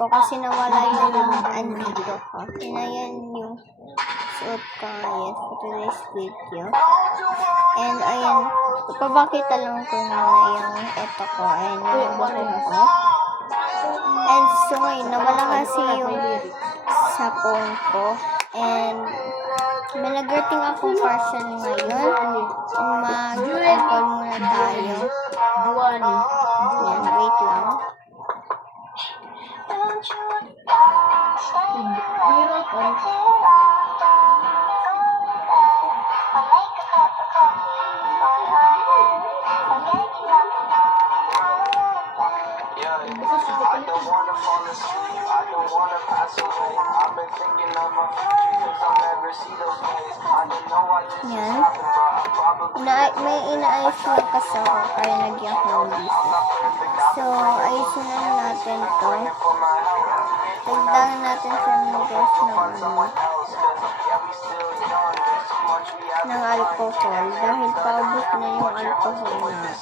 ko kasi nawala yung andito ko. Ayan yung suot ko ngayon for today's video. And ayan, ipapakita lang ko muna yung eto ko. Ayan yung buhok ko. And so ngayon, nawala kasi yung sapon ko. And may nag-gerting akong partial ngayon. Mag-alcohol muna tayo. Yan, wait lang. I don't wanna fall asleep, I don't wanna pass away. I've been thinking of my future cause I'll never see those days. I don't know why this is Yan. happening, but I probably May inaayos lang kasi ako kaya nagyan ko ng busy. So, ayusin na natin to. for my health. Tagdagan natin sa meters Someone else, cause yeah, we still young. There's so much we have ng alcohol dahil paubos na yung alcohol na.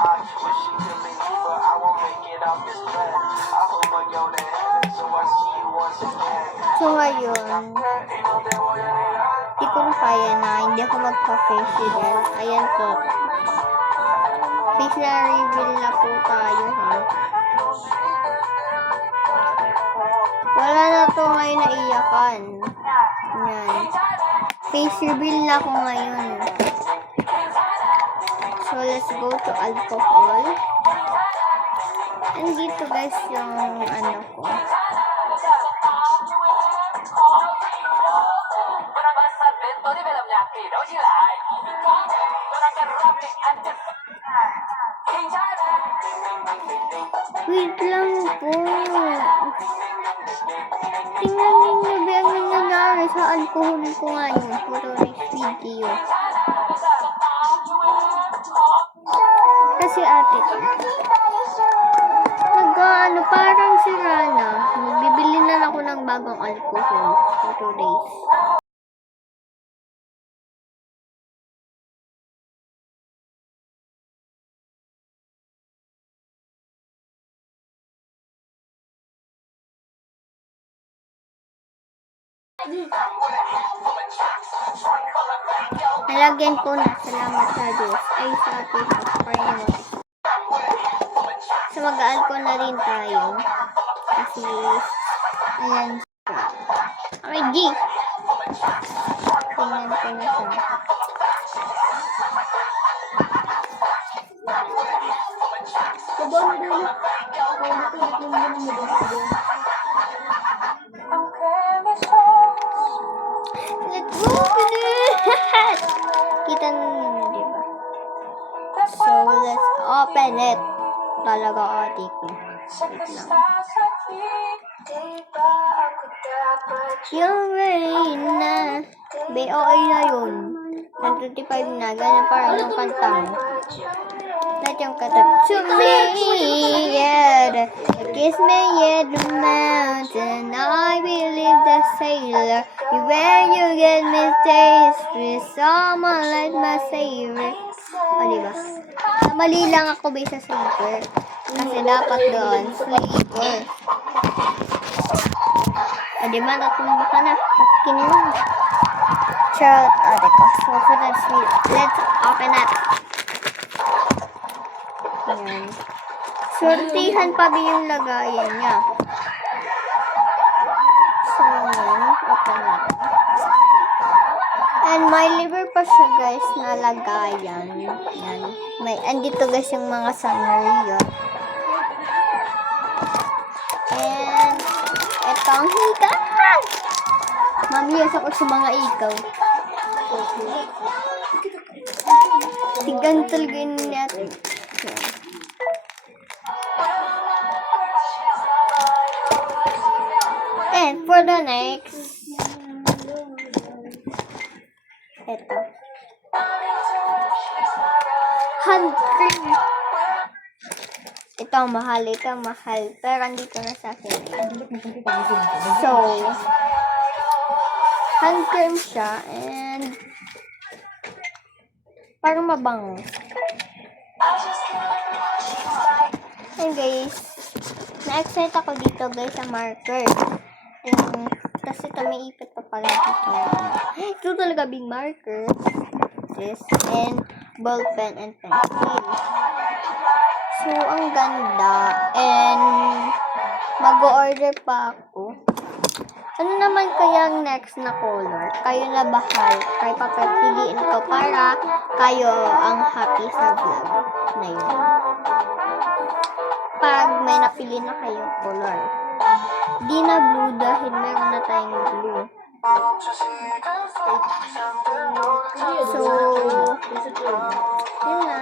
I wish you could make me, but I won't make it out this bed. I hope I go to heaven, so I see you once again. So, ngayon, di ko na kaya na hindi ako magpa-facial. Ayan po. Facial reveal na po tayo, ha? Wala na to ngayon na iyakan. Yan. Face reveal na ako ngayon. So, let's go to alcohol. And dito guys yung ano ko. Wait lang po. Tingnan ninyo ba ang nangyayari sa alcohol ko ngayon for today's video. Kasi ate ko. Parang sira na. Bibili na ako ng bagong alcohol for today's. Nalagyan ko na, salamat sa Diyos, ay sa ating friend. So, mag-alcohol na rin tayo. Kasi, ayan siya. Okay, G! Tingnan ko na siya. Let's go! Kita ninyo, diba? So, let's open it. Talaga ate ko. Wait lang. Yung rain na. BOA na yun. 125 na. Ganyan pa rin yung kanta mo. Lahat yung kanta. To me, yeah. Kiss me, yeah, the mountain. I believe the sailor. When you get me taste with someone like my savior. O, diba? Mali lang ako ba sa sleeper. Kasi dapat doon, sleeper. O, diba? Natumba ka na. Pakinig. Shout out ko. So, for that sleep, let's open it. Ayan. Sortihan pa din yung lagayan niya. So, ayan. Open it. And may liver pa siya guys na lagayan. Yan. May, andito guys yung mga sanrio. And, eto ang higaan! Mamiyas ako sa mga ikaw. Tigan talaga yun natin. Yan. And for the next, eto. Hand cream. Ito ang mahal. Pero andito na sa akin. So, hand cream siya. And, parang mabango. Ayun guys. Na-excite ako dito guys sa marker. Kasi ito may ipit pa pala dito. Ito talaga big marker. This and ball pen and pencil. So, ang ganda. And mag-order pa ako. Ano naman kayang next na color? Kayo na bahal. Kayo papapiliin ko para kayo ang happy sa vlog na yun. Pag may napili na kayong color. Di na blue dahil meron na tayong blue. So, yun na.